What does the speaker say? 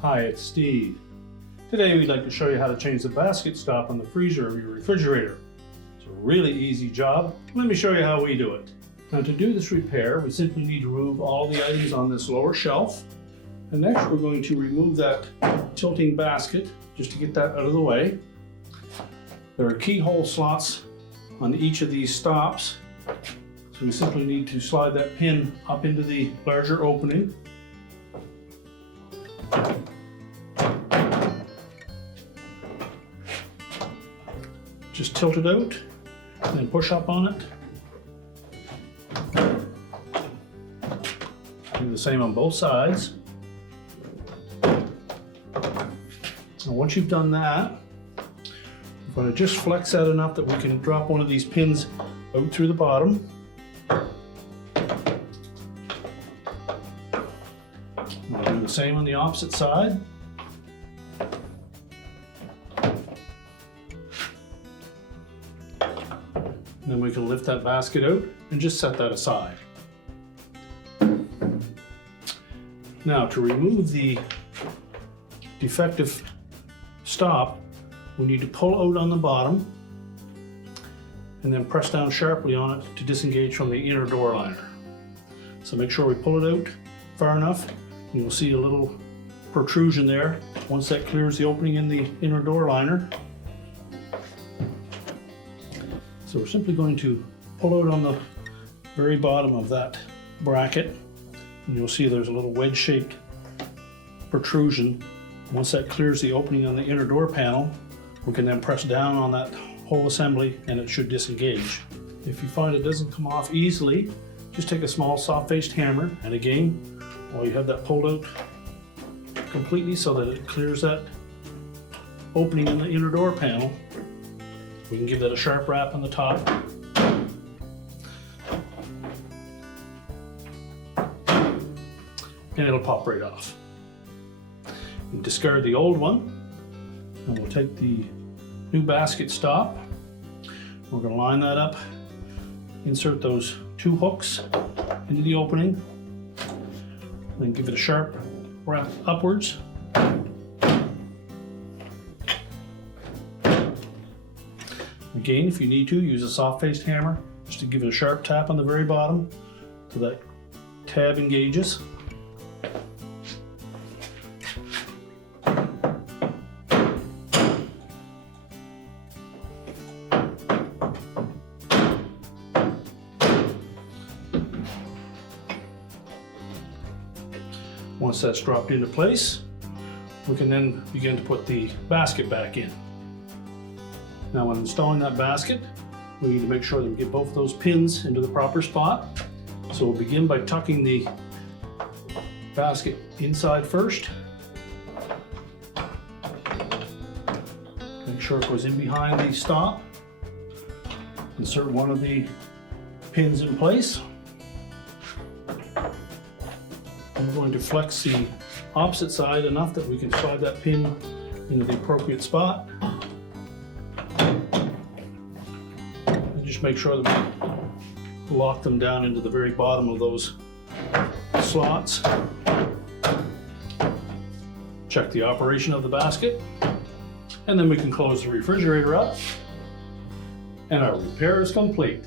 Hi, it's Steve. Today we'd like to show you how to change the basket stop on the freezer of your refrigerator. It's a really easy job. Let me show you how we do it. Now, to do this repair, we simply need to remove all the items on this lower shelf. And next we're going to remove that tilting basket just to get that out of the way. There are keyhole slots on each of these stops. So we simply need to slide that pin up into the larger opening. Just tilt it out and then push up on it. Do the same on both sides. And once you've done that, we're going to just flex that enough that we can drop one of these pins out through the bottom. We'll do the same on the opposite side. And then we can lift that basket out and just set that aside. Now, to remove the defective stop, we need to pull out on the bottom and then press down sharply on it to disengage from the inner door liner. So make sure we pull it out far enough. You'll see a little protrusion there. Once that clears the opening in the inner door liner. So we're simply going to pull out on the very bottom of that bracket, and you'll see there's a little wedge-shaped protrusion. Once that clears the opening on the inner door panel, we can then press down on that whole assembly and it should disengage. If you find it doesn't come off easily, just take a small soft-faced hammer, and again, while you have that pulled out completely so that it clears that opening in the inner door panel, we can give that a sharp rap on the top. And it'll pop right off. You discard the old one, and we'll take the new basket stop. We're going to line that up, insert those two hooks into the opening, then give it a sharp wrap upwards. Again, if you need to, use a soft-faced hammer just to give it a sharp tap on the very bottom so that tab engages. Once that's dropped into place, we can then begin to put the basket back in. Now, when installing that basket, we need to make sure that we get both of those pins into the proper spot. So we'll begin by tucking the basket inside first. Make sure it goes in behind the stop. Insert one of the pins in place. And we're going to flex the opposite side enough that we can slide that pin into the appropriate spot. Just make sure that we lock them down into the very bottom of those slots. Check the operation of the basket, and then we can close the refrigerator up, and our repair is complete.